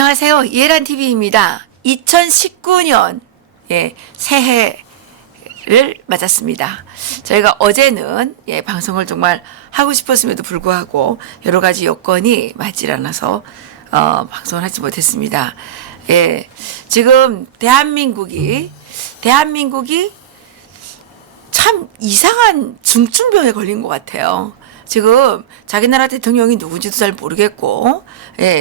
안녕하세요. 이해란 TV입니다. 2019년 새해를 맞았습니다. 저희가 어제는 방송을 정말 하고 싶었음에도 불구하고 여러 가지 여건이 맞질 않아서 방송을 하지 못했습니다. 지금 대한민국이 참 이상한 중증병에 걸린 것 같아요. 지금 자기 나라 대통령이 누군지도 잘 모르겠고,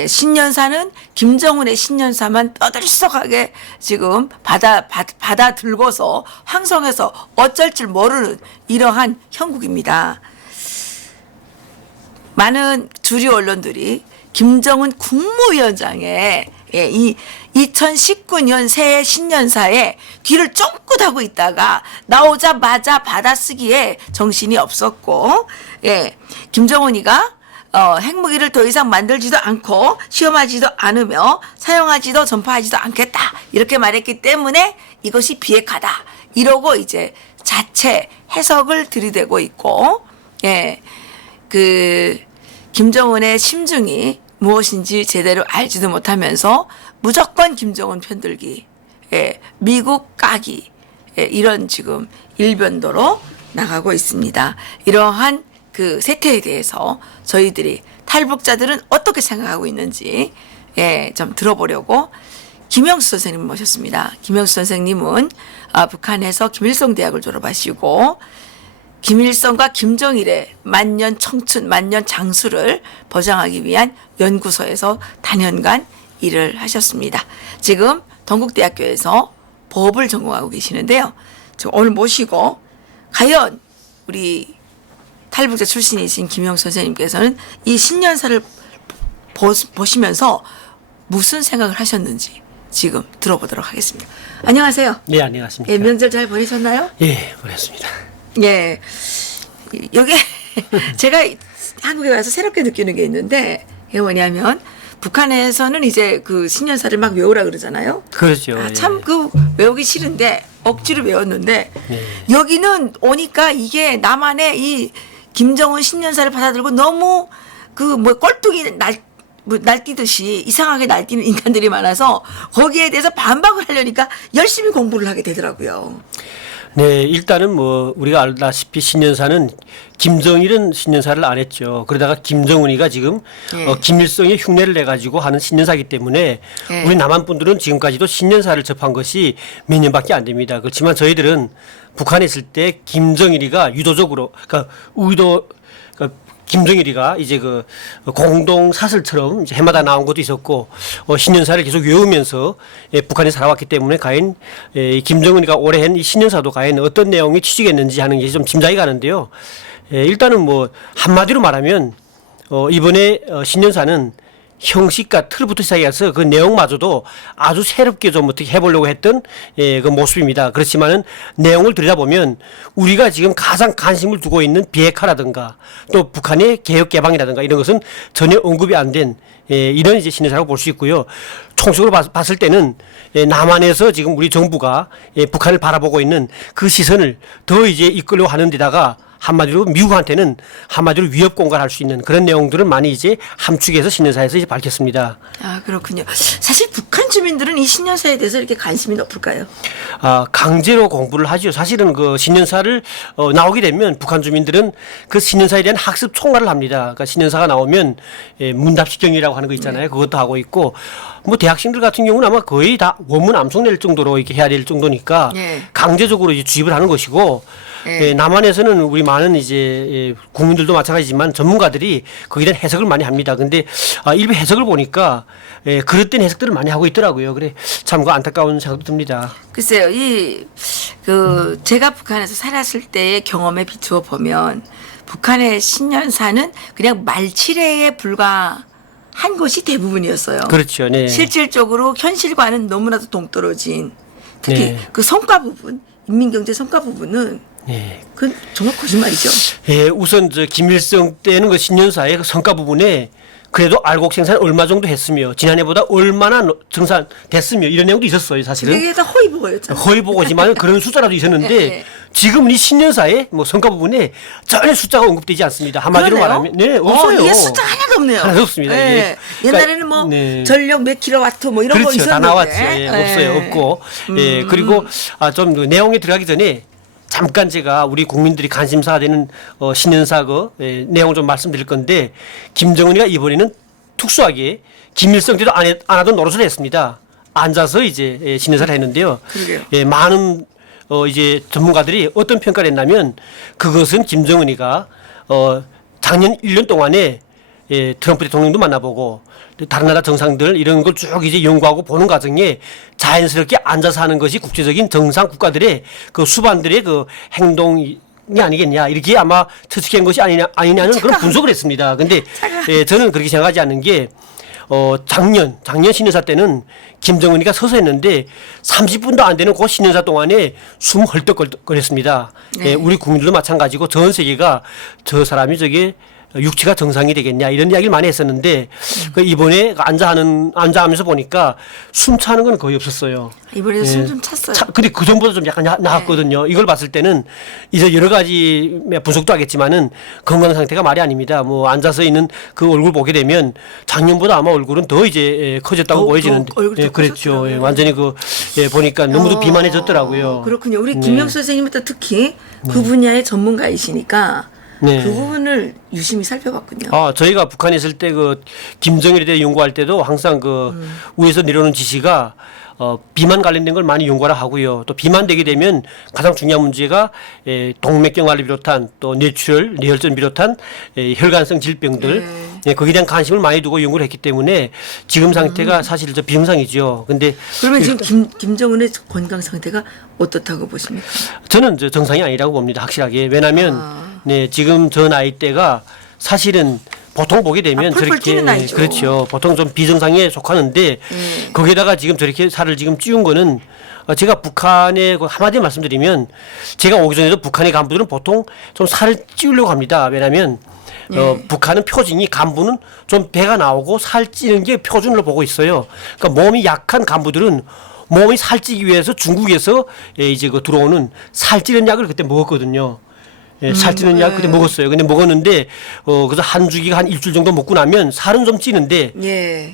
신년사는 김정은의 신년사만 떠들썩하게 지금 받아 들고서 황성해서 어쩔 줄 모르는 이러한 형국입니다. 많은 주류 언론들이 김정은 국무위원장의 이 2019년 새해 신년사에 뒤를 쫑긋하고 있다가 나오자마자 받아쓰기에 정신이 없었고, 김정은이가 핵무기를 더 이상 만들지도 않고 시험하지도 않으며 사용하지도 전파하지도 않겠다 이렇게 말했기 때문에 이것이 비핵화다 이러고 이제 자체 해석을 들이대고 있고, 그 김정은의 심중이 무엇인지 제대로 알지도 못하면서 무조건 김정은 편들기, 미국 까기, 이런 지금 일변도로 나가고 있습니다. 이러한 그 세태에 대해서 저희들이 탈북자들은 어떻게 생각하고 있는지 좀 들어보려고 김영수 선생님 모셨습니다. 김영수 선생님은 북한에서 김일성 대학을 졸업하시고 김일성과 김정일의 만년 청춘, 만년 장수를 보장하기 위한 연구소에서 단연간 일을 하셨습니다. 지금 동국대학교에서 법을 전공하고 계시는데요. 지금 오늘 모시고 과연 우리 탈북자 출신이신 김영수 선생님께서는 이 신년사를 보시면서 무슨 생각을 하셨는지 지금 들어보도록 하겠습니다. 안녕하세요. 네, 안녕하십니까. 명절 잘 보내셨나요? 예, 보냈습니다. 여기 제가 한국에 와서 새롭게 느끼는 게 있는데 이게 뭐냐면 북한에서는 이제 그 신년사를 막 외우라 그러잖아요. 그렇죠. 참 그 외우기 싫은데 억지로 외웠는데 여기는 오니까 이게 나만의 이 김정은 신년사를 받아들고 너무 그 뭐 꼴뚜기 날뛰듯이 이상하게 날뛰는 인간들이 많아서 거기에 대해서 반박을 하려니까 열심히 공부를 하게 되더라고요. 네, 일단은 뭐 우리가 알다시피 신년사는 김정일은 신년사를 안 했죠. 그러다가 김정은이가 지금 김일성의 흉내를 내가지고 하는 신년사이기 때문에 우리 남한 분들은 지금까지도 신년사를 접한 것이 몇 년밖에 안 됩니다. 그렇지만 저희들은 북한에 있을 때 김정일이가 유도적으로 김정일이가 이제 그 공동 사설처럼 이제 해마다 나온 것도 있었고 신년사를 계속 외우면서 북한에 살아왔기 때문에 과연 김정은이가 올해 한 이 신년사도 과연 어떤 내용이 취직했는지 하는 게 좀 짐작이 가는데요. 일단은 뭐 한마디로 말하면 이번에 신년사는 형식과 틀부터 시작해서 그 내용마저도 아주 새롭게 좀 어떻게 해보려고 했던 그 모습입니다. 그렇지만은 내용을 들여다보면 우리가 지금 가장 관심을 두고 있는 비핵화라든가 또 북한의 개혁 개방이라든가 이런 것은 전혀 언급이 안 된 이런 이제 신년사라고 볼 수 있고요. 총적으로 봤을 때는 남한에서 지금 우리 정부가 북한을 바라보고 있는 그 시선을 더 이제 이끌려 하는 데다가 한마디로 미국한테는 한마디로 위협 공갈할 수 있는 그런 내용들을 많이 이제 함축해서 신년사에서 이제 밝혔습니다. 아, 그렇군요. 사실 북한 주민들은 이 신년사에 대해서 이렇게 관심이 높을까요? 강제로 공부를 하죠. 사실은 그 신년사를 나오게 되면 북한 주민들은 그 신년사에 대한 학습 총괄을 합니다. 그러니까 신년사가 나오면 문답시경이라고 하는 거 있잖아요. 그것도 하고 있고 뭐 대학생들 같은 경우는 아마 거의 다 원문 암송 낼 정도로 이렇게 해야 될 정도니까 강제적으로 이제 주입을 하는 것이고 남한에서는 우리 많은 이제 국민들도 마찬가지지만 전문가들이 거기에 대한 해석을 많이 합니다. 근데 일부 해석을 보니까 그릇된 해석들을 많이 하고 있더라고요. 그래 참 그 안타까운 생각도 듭니다. 글쎄요, 제가 북한에서 살았을 때의 경험에 비추어 보면 북한의 신년사는 그냥 말칠회에 불과한 것이 대부분이었어요. 그렇죠. 네. 실질적으로 현실과는 너무나도 동떨어진 특히 그 성과 부분, 인민경제 성과 부분은 그건 정말 거짓말이죠. 우선 김일성 때는 그 신년사의 그 성과 부분에 그래도 알곡 생산 얼마 정도 했으며 지난해보다 얼마나 정산됐으며 이런 내용도 있었어요. 사실은. 그게 다 허위보고였잖아요. 허위보고지만 그런 숫자라도 있었는데 지금 이 신년사의 뭐 성과 부분에 전혀 숫자가 언급되지 않습니다. 한마디로 그러네요? 말하면 네, 없어요. 이게 숫자 하나도 없네요. 하나도 없습니다. 네. 이게. 옛날에는 뭐 네. 전력 몇 킬로와트 뭐 이런 거 그렇죠. 있었는데 다 나왔죠. 예, 없어요. 네. 없고. 예, 그리고 좀 그 내용에 들어가기 전에 잠깐 제가 우리 국민들이 관심사가 되는 신년사 그 내용을 좀 말씀드릴 건데 김정은이가 이번에는 특수하게 김일성 때도 안 하던 노릇을 했습니다. 앉아서 이제 신년사를 했는데요. 그러게요. 예, 많은 이제 전문가들이 어떤 평가를 했냐면 그것은 김정은이가 작년 1년 동안에 트럼프 대통령도 만나보고 다른 나라 정상들 이런 걸 쭉 이제 연구하고 보는 과정에 자연스럽게 앉아서 하는 것이 국제적인 정상 국가들의 그 수반들의 그 행동이 아니겠냐 이렇게 아마 추측한 것이 아니냐는 그런 분석을 했습니다. 근데 저는 그렇게 생각하지 않는 게 작년 신년사 때는 김정은이가 서서 했는데 30분도 안 되는 그 신년사 동안에 숨 헐떡거렸습니다. 네. 우리 국민들도 마찬가지고 전 세계가 저 사람이 저게 육체가 정상이 되겠냐 이런 이야기를 많이 했었는데 그 이번에 앉아하면서 보니까 숨 차는 건 거의 없었어요. 이번에도 숨 좀 찼어요. 근데 그 전보다 좀 약간 나았거든요. 이걸 봤을 때는 이제 여러 가지 분석도 하겠지만은 건강 상태가 말이 아닙니다. 뭐 앉아서 있는 그 얼굴 보게 되면 작년보다 아마 얼굴은 더 이제 커졌다고 보여지는데. 얼굴이 더 그렇죠. 커졌어요. 예, 완전히 보니까 너무도 비만해졌더라고요. 그렇군요. 우리 김영수 선생님은 또 특히 그 분야의 전문가이시니까 네. 그 부분을 유심히 살펴봤군요. 저희가 북한에 있을 때 그 김정일에 대해 연구할 때도 항상 위에서 내려오는 지시가 비만 관련된 걸 많이 연구하라 하고요. 또 비만되게 되면 가장 중요한 문제가 동맥경화를 비롯한 또 뇌혈전 비롯한 혈관성 질병들 거기에 대한 관심을 많이 두고 연구를 했기 때문에 지금 상태가 사실 저 비정상이죠. 근데 그러면 지금 김정은의 건강 상태가 어떻다고 보십니까? 저는 저 정상이 아니라고 봅니다. 확실하게. 왜냐하면 지금 저 나이대가 사실은 보통 보게 되면 펄펄 저렇게 뛰는 나이죠. 그렇죠. 보통 좀 비정상에 속하는데 거기에다가 지금 저렇게 살을 지금 찌운 거는 제가 북한에 한마디 말씀드리면 제가 오기 전에도 북한의 간부들은 보통 좀 살을 찌우려고 합니다. 왜냐하면 북한은 표준이 간부는 좀 배가 나오고 살 찌는 게 표준으로 보고 있어요. 그러니까 몸이 약한 간부들은 몸이 살찌기 위해서 중국에서 이제 들어오는 살찌는 약을 그때 먹었거든요. 살찌는 약 그때 먹었어요. 근데 먹었는데 그래서 한 주기가 한 일주일 정도 먹고 나면 살은 좀 찌는데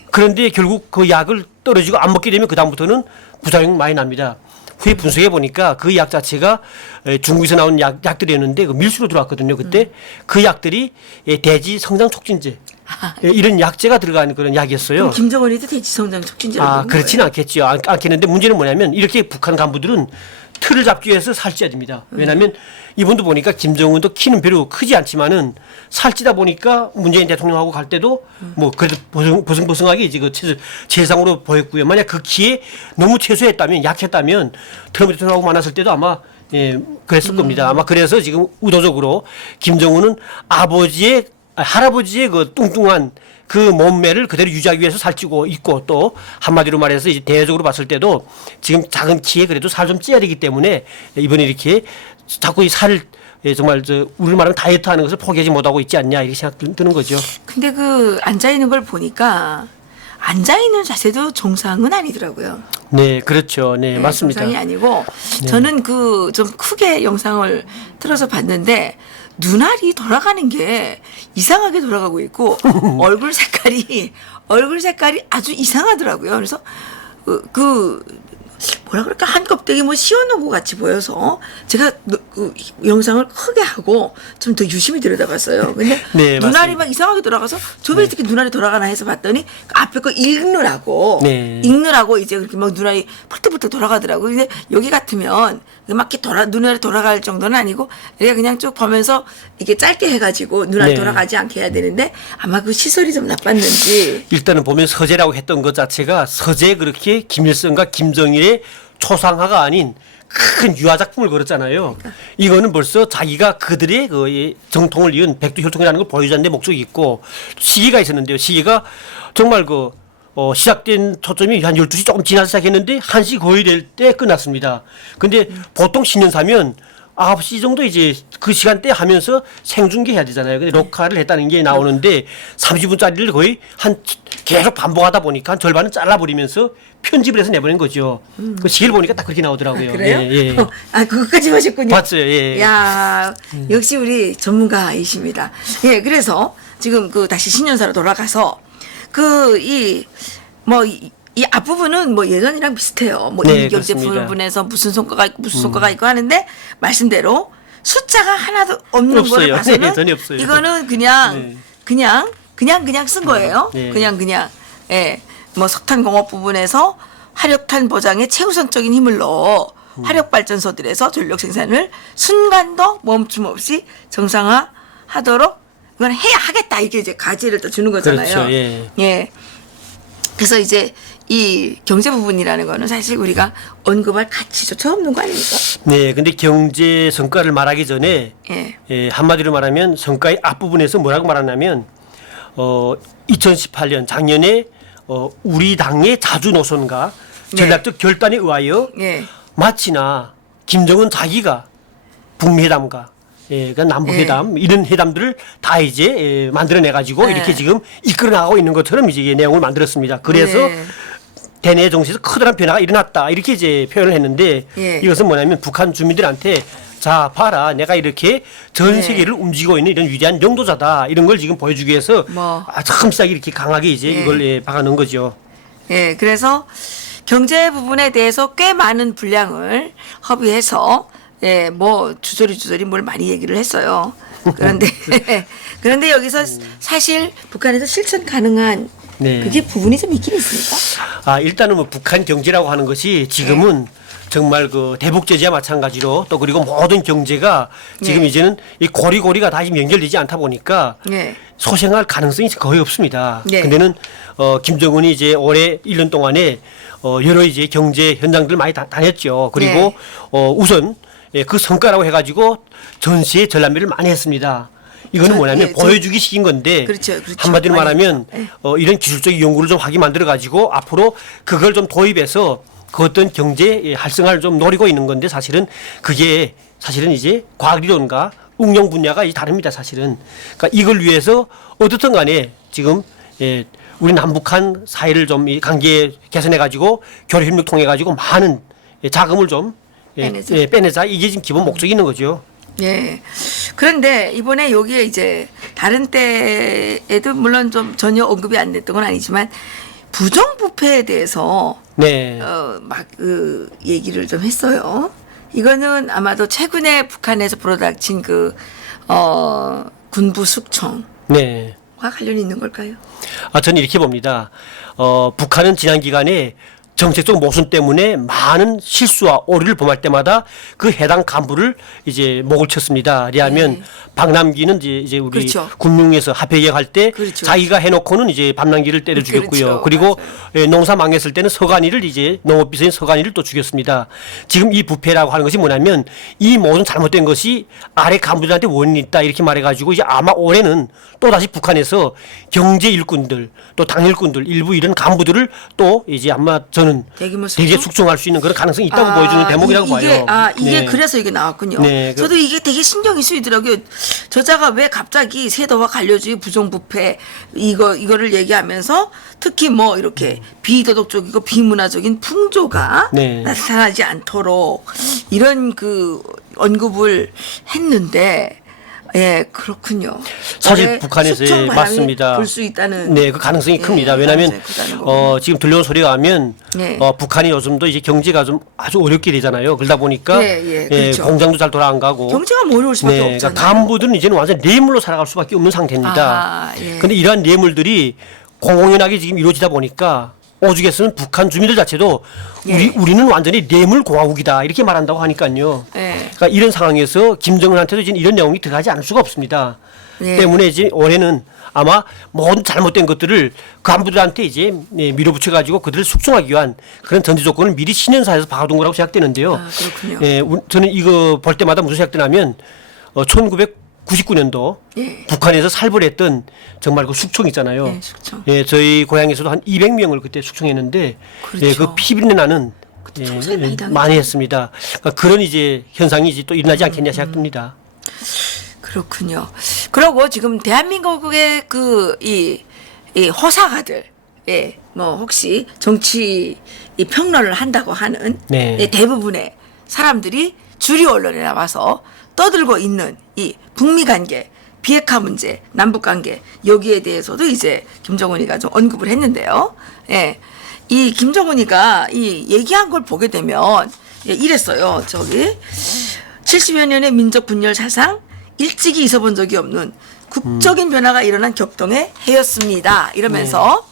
그런데 결국 그 약을 떨어지고 안 먹게 되면 그 다음부터는 부작용 많이 납니다. 후에 분석해 보니까 그 약 자체가 중국에서 나온 약들이었는데 그 밀수로 들어왔거든요. 그때 그 약들이 돼지 성장 촉진제 이런 약재가 들어간 그런 약이었어요. 그럼 김정은이도 돼지성장 촉진제를 먹는 그렇지는 않겠죠. 않겠는데 문제는 뭐냐면 이렇게 북한 간부들은 틀을 잡기 위해서 살찌야 됩니다. 왜냐하면 이분도 보니까 김정은도 키는 별로 크지 않지만은 살찌다 보니까 문재인 대통령하고 갈 때도 뭐 그래도 보송보송하게 이제 그 최상으로 보였고요. 만약 그 키에 너무 최소했다면 약했다면 트럼프 대통령하고 만났을 때도 아마 그랬을 겁니다. 아마 그래서 지금 의도적으로 김정은은 할아버지의 그 뚱뚱한 그 몸매를 그대로 유지하기 위해서 살찌고 있고 또 한마디로 말해서 이제 대외적으로 봤을 때도 지금 작은 키에 그래도 살 좀 찌야 되기 때문에 이번에 이렇게 자꾸 이 살을 정말 우리를 말하면 다이어트 하는 것을 포기하지 못하고 있지 않냐 이렇게 생각 드는 거죠. 근데 그 앉아있는 걸 보니까 앉아있는 자세도 정상은 아니더라고요. 네, 그렇죠. 네, 맞습니다. 정상이 아니고 저는 그 좀 크게 영상을 틀어서 봤는데 눈알이 돌아가는 게 이상하게 돌아가고 있고 얼굴 색깔이 아주 이상하더라고요. 그래서 뭐라 그럴까 한 껍데기 뭐 씌워놓은 것 같이 보여서 제가 그 영상을 크게 하고 좀 더 유심히 들여다봤어요. 근데 네, 눈알이 맞습니다. 막 이상하게 돌아가서 저왜 이렇게 눈알이 돌아가나 해서 봤더니 앞에 거 읽느라고 이제 그렇게 막 눈알이 펄떡펄떡 돌아가더라고요. 근데 여기 같으면 막 이렇게 눈알이 돌아갈 정도는 아니고 우리가 그냥 쭉 보면서 이게 짧게 해가지고 눈알이 돌아가지 않게 해야 되는데 아마 그 시설이 좀 나빴는지 일단은 보면 서재라고 했던 것 자체가 서재에 그렇게 김일성과 김정일의 초상화가 아닌 큰 유화작품을 걸었잖아요. 이거는 벌써 자기가 그들의 그 정통을 이은 백두혈통이라는 걸 보여주는 데 목적이 있고 시기가 있었는데요. 시기가 정말 시작된 초점이 한 12시 조금 지나서 시작했는데 1시 거의 될 때 끝났습니다. 근데 보통 신년사면 9시 정도 이제 그 시간대 하면서 생중계해야 되잖아요. 근데 녹화를 했다는 게 나오는데 30분짜리를 거의 한 계속 반복하다 보니까 한 절반은 잘라버리면서 편집을 해서 내보낸 거죠. 그 시계를 보니까 딱 그렇게 나오더라고요. 그래요? 예, 예. 그것까지 보셨군요. 봤어요. 예. 야, 역시 우리 전문가이십니다. 예, 그래서 지금 다시 신년사로 돌아가서 이 앞부분은 뭐 예전이랑 비슷해요. 뭐 네, 임경제 그렇습니다. 부분에서 무슨 성과가 있고 무슨 성과가 있고 하는데 말씀대로 숫자가 하나도 없는 없어요. 거를 봐서는 네, 전혀 없어요. 이거는 네. 그냥 쓴 거예요. 네. 그냥 예. 뭐 석탄 공업 부분에서 화력탄 보장에 최우선적인 힘을 넣어 화력 발전소들에서 전력 생산을 순간도 멈춤 없이 정상화하도록 이건 해야 하겠다 이게 이제 과제를 또 주는 거잖아요. 그렇죠. 예. 예. 그래서 이제 이 경제 부분이라는 거는 사실 우리가 언급할 가치조차 없는 거 아닙니까? 네, 근데 경제 성과를 말하기 전에 예. 한마디로 말하면 성과의 앞부분에서 뭐라고 말하냐면 2018년 작년에 우리 당의 자주 노선과 전략적 결단에 의하여 예. 마치나 김정은 자기가 북미회담과 그러니까 남북회담 이런 회담들을 다 이제 만들어내 가지고 네. 이렇게 지금 이끌어 나가고 있는 것처럼 이제 이 내용을 만들었습니다. 그래서 네. 대내 정세에서 커다란 변화가 일어났다 이렇게 이제 표현을 했는데 예. 이것은 뭐냐면 북한 주민들한테 자 봐라 내가 이렇게 전 네. 세계를 움직이고 있는 이런 위대한 영도자다 이런 걸 지금 보여주기 위해서 뭐. 참 시작이 이렇게 강하게 이제 예. 이걸 박아놓은 거죠. 예, 그래서 경제 부분에 대해서 꽤 많은 분량을 허비해서 예, 뭐 주저리 뭘 많이 얘기를 했어요. 그런데 여기서 사실 북한에서 실천 가능한 네. 그게 부분이 좀 있긴 있습니까? 일단은 뭐 북한 경제라고 하는 것이 지금은 정말 그 대북 제재와 마찬가지로 또 그리고 모든 경제가 지금 네. 이제는 이 고리고리가 다 지금 연결되지 않다 보니까 네. 소생할 가능성이 거의 없습니다. 네. 근데는 김정은이 이제 올해 1년 동안에 여러 이제 경제 현장들 많이 다녔죠. 그리고 네. 우선 그 성과라고 해가지고 전시에 전람회를 많이 했습니다. 이거는 뭐냐면 예, 보여주기 식인 건데 그렇죠. 한마디로 많이 말하면 이런 기술적 연구를 좀 하게 만들어 가지고 앞으로 그걸 좀 도입해서 그 어떤 경제 활성화를 좀 노리고 있는 건데 사실은 그게 사실은 이제 과학이론과 응용 분야가 다릅니다. 사실은 그러니까 이걸 위해서 어떻든 간에 지금 우리 남북한 사이를 좀 이 관계 개선해 가지고 교류 협력 통해 가지고 많은 자금을 좀 빼내자 이게 지금 기본 목적이 있는 거죠. 예. 그런데 이번에 여기에 이제 다른 때에도 물론 좀 전혀 언급이 안 됐던 건 아니지만 부정부패에 대해서 네. 막 얘기를 좀 했어요. 이거는 아마도 최근에 북한에서 불어닥친 군부 숙청과 네. 관련이 있는 걸까요? 저는 이렇게 봅니다. 북한은 지난 기간에 정책적 모순 때문에 많은 실수와 오류를 범할 때마다 그 해당 간부를 이제 목을 쳤습니다. 왜냐하면 박남기는 이제 우리 그렇죠. 군용에서 합해개혁할 때 그렇죠. 자기가 해놓고는 이제 박남기를 때려 죽였고요. 그렇죠. 그리고 농사 망했을 때는 서간이를 이제 농업비서인 서간이를 또 죽였습니다. 지금 이 부패라고 하는 것이 뭐냐면 이 모든 잘못된 것이 아래 간부들한테 원인이 있다 이렇게 말해가지고 이제 아마 올해는 또 다시 북한에서 경제 일꾼들 또 당일꾼들 일부 이런 간부들을 또 이제 아마 저는 대규모 되게 숙청할 수 있는 그런 가능성이 있다고 보여주는 대목이라고 이게, 봐요. 이게 네. 그래서 이게 나왔군요. 네, 저도 이게 되게 신경이 쓰이더라고요. 저자가 왜 갑자기 세도와 관료주의 부정부패 이거를 얘기하면서 특히 뭐 이렇게 비도덕적이고 비문화적인 풍조가 네. 나타나지 않도록 이런 언급을 했는데 예, 그렇군요. 사실 올해 북한에서 숙청 바람이 맞습니다. 불 수 있다는 네, 그 가능성이 큽니다. 왜냐하면 가능성이 크다는 거군요. 지금 들려온 소리가 하면 네. 북한이 요즘도 이제 경제가 좀 아주 어렵게 되잖아요. 그러다 보니까 그렇죠. 공장도 잘 돌아 안 가고 경제가 뭐 어려울 수밖에 그러니까 없잖아요. 간부들은 이제는 완전 뇌물로 살아갈 수밖에 없는 상태입니다. 아하, 예. 그런데 이러한 뇌물들이 공공연하게 지금 이루어지다 보니까 오죽했으면 북한 주민들 자체도 예. 우리는 완전히 뇌물 공화국이다 이렇게 말한다고 하니까요. 예. 그러니까 이런 상황에서 김정은한테도 지금 이런 내용이 들어가지 않을 수가 없습니다. 예. 때문에 이제 올해는 아마 모든 잘못된 것들을 간부들한테 이제 밀어붙여 가지고 그들을 숙청하기 위한 그런 전제 조건을 미리 신년사에서 박아둔 거라고 생각되는데요. 그렇군요. 저는 이거 볼 때마다 무슨 생각드냐면 1999년도 예. 북한에서 살벌했던 정말 그 숙청 있잖아요. 네, 숙청. 저희 고향에서도 한 200명을 그때 숙청했는데 그렇죠. 그 피비린내 나는 근데 총살 많이 당했죠. 많이 했습니다. 그러니까 그런 이제 현상이 이제 또 일어나지 않겠냐 생각됩니다. 그렇군요. 그리고 지금 대한민국의 이 허사가들, 예, 뭐 혹시 정치 이 평론을 한다고 하는 네. 예, 대부분의 사람들이 주류 언론에 나와서 떠들고 있는 이 북미 관계, 비핵화 문제, 남북 관계 여기에 대해서도 이제 김정은이가 좀 언급을 했는데요. 예, 이 김정은이가 이 얘기한 걸 보게 되면 예, 이랬어요. 저기 70여 년의 민족 분열 사상 일찍이 있어본 적이 없는 국적인 변화가 일어난 격동의 해였습니다. 이러면서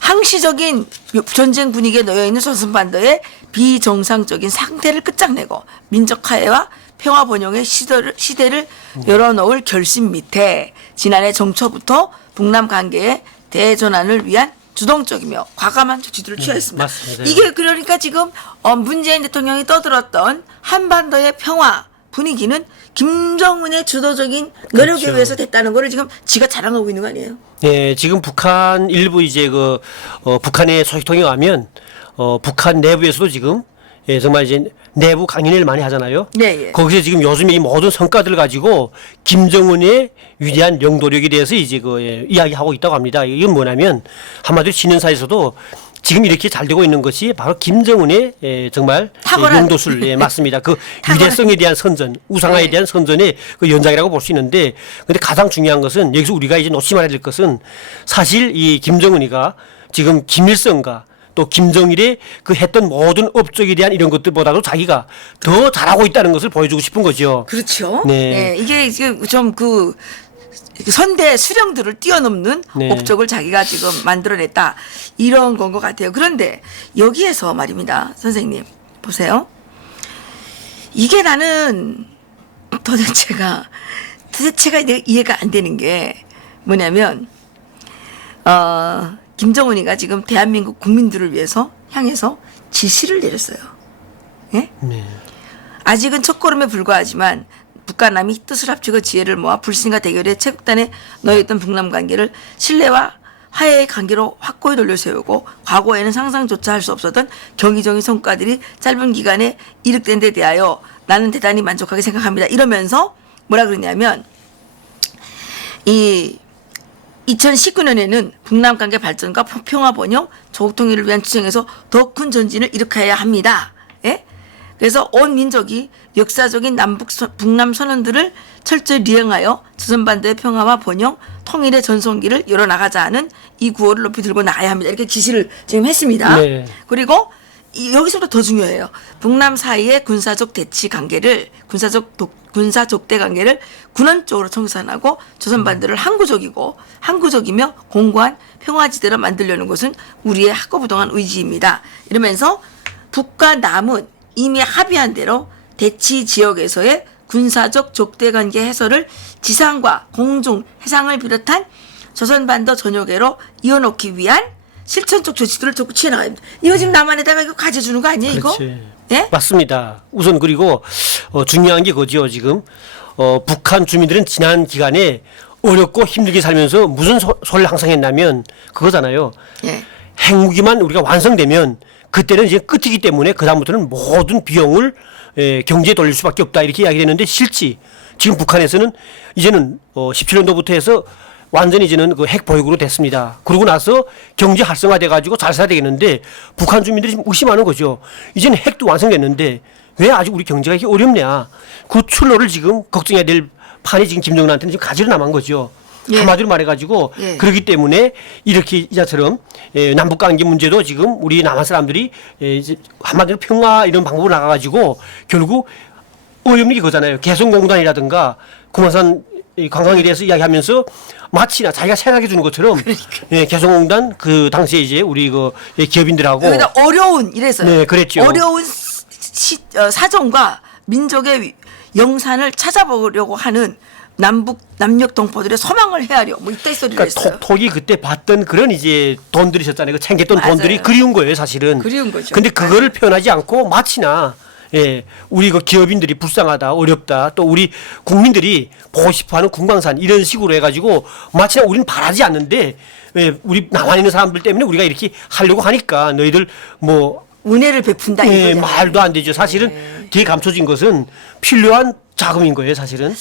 항시적인 전쟁 분위기에 놓여있는 조선반도의 비정상적인 상태를 끝장내고 민족 화해와 평화 번영의 시대를 열어놓을 결심 밑에 지난해 정초부터 북남 관계의 대전환을 위한 주동적이며 과감한 조치들을 취하였습니다. 맞습니다. 이게 그러니까 지금 문재인 대통령이 떠들었던 한반도의 평화 분위기는 김정은의 주도적인 노력에 그렇죠. 의해서 됐다는 거를 지금 지가 자랑하고 있는 거 아니에요? 예, 지금 북한 일부 이제 북한의 소식통에 가면 북한 내부에서도 지금 예, 정말 이제 내부 강연회를 많이 하잖아요. 네, 예. 거기서 지금 요즘 이 모든 성과들을 가지고 김정은의 위대한 영도력에 대해서 이제 이야기하고 있다고 합니다. 이건 뭐냐면 한마디로 신년사에서도 지금 이렇게 잘 되고 있는 것이 바로 김정은의 정말 탁월한- 용도술 예, 맞습니다. 그 탁월한- 위대성에 대한 선전, 우상화에 네. 대한 선전의 그 연장이라고 볼 수 있는데, 근데 가장 중요한 것은 여기서 우리가 이제 놓지 말아야 될 것은 사실 이 김정은이가 지금 김일성과 또 김정일의 그 했던 모든 업적에 대한 이런 것들보다도 자기가 더 잘하고 있다는 것을 보여주고 싶은 거죠. 그렇죠. 네. 네. 이게 좀 선대 수령들을 뛰어넘는 네. 업적을 자기가 지금 만들어냈다. 이런 건 것 같아요. 그런데 여기에서 말입니다. 선생님, 보세요. 이게 나는 도대체가 내가 이해가 안 되는 게 뭐냐면, 김정은이가 지금 대한민국 국민들을 향해서 지시를 내렸어요. 예? 네. 아직은 첫걸음에 불과하지만 북과 남이 뜻을 합치고 지혜를 모아 불신과 대결의 체국단에 놓여있던 북남 관계를 신뢰와 화해의 관계로 확고히 돌려세우고 과거에는 상상조차 할 수 없었던 경이적인 성과들이 짧은 기간에 이룩된 데 대하여 나는 대단히 만족하게 생각합니다. 이러면서 뭐라 그러냐면 이 2019년에는 북남 관계 발전과 평화 번영, 조국 통일을 위한 투쟁에서 더 큰 전진을 일으켜야 합니다. 예? 그래서 온 민족이 역사적인 북남 선언들을 철저히 리행하여 조선반도의 평화와 번영, 통일의 전성기를 열어나가자 하는 이 구호를 높이 들고 나가야 합니다. 이렇게 지시를 지금 했습니다. 네. 그리고 여기서부터 더 중요해요. 북남 사이의 군사적 대치 관계를 군사족대 관계를 군원적으로 청산하고 조선반도를 항구적이며 공고한 평화지대로 만들려는 것은 우리의 학고부동한 의지입니다. 이러면서 북과 남은 이미 합의한 대로 대치 지역에서의 군사적 족대 관계 해소를 지상과 공중, 해상을 비롯한 조선반도 전역으로 이어놓기 위한 실천적 조치들을 적극 취해나가야 합니다. 이거 지금 남한에다가 이거 가져주는 거 아니에요, 이거? 그렇지. 예? 맞습니다. 우선 그리고 중요한 게 그거죠. 지금 북한 주민들은 지난 기간에 어렵고 힘들게 살면서 무슨 소리를 항상 했냐면 그거잖아요. 예. 핵무기만 우리가 완성되면 그때는 이제 끝이기 때문에 그다음부터는 모든 비용을 경제에 돌릴 수밖에 없다 이렇게 이야기를 했는데 실제 지금 북한에서는 이제는 17년도부터 해서 완전히 이제는 그 핵 보유국으로 됐습니다. 그러고 나서 경제 활성화돼 가지고 잘 살아야 되겠는데 북한 주민들이 지금 의심하는 거죠. 이제는 핵도 완성됐는데 왜 아직 우리 경제가 이렇게 어렵냐. 그 출로를 지금 걱정해야 될 판이 지금 김정은한테는 지금 가지로 남은 거죠. 예. 한마디로 말해가지고 예. 그렇기 때문에 이렇게 이자처럼 남북 관계 문제도 지금 우리 남한 사람들이 이제 한마디로 평화 이런 방법으로 나가가지고 결국 어렵는 게 그거잖아요. 개성공단이라든가 구마산 이 관광에 대해서 이야기하면서 마치나 자기가 생각해 주는 것처럼 예, 개성공단 그 당시에 이제 우리 기업인들하고 여기다 어려운 이래서요. 네, 그랬죠. 어려운 사정과 민족의 영산을 찾아보려고 하는 남녘 동포들의 소망을 헤아려 뭐 이따 이 소리를 그러니까 했어요. 톡톡이 그때 봤던 그런 이제 돈들이 있었잖아요. 그 챙겼던 맞아요. 돈들이 그리운 거예요, 사실은. 그리운 거죠. 근데 그거를 표현하지 않고 마치나 예, 우리 그 기업인들이 불쌍하다, 어렵다, 또 우리 국민들이 보고 싶어하는 금강산 이런 식으로 해가지고 마치나 우리는 바라지 않는데 예, 우리 남한 있는 사람들 때문에 우리가 이렇게 하려고 하니까 너희들 뭐 은혜를 베푼다 예, 이거죠. 말도 안 되죠. 사실은 뒤에 감춰진 것은 필요한 자금인 거예요, 사실은.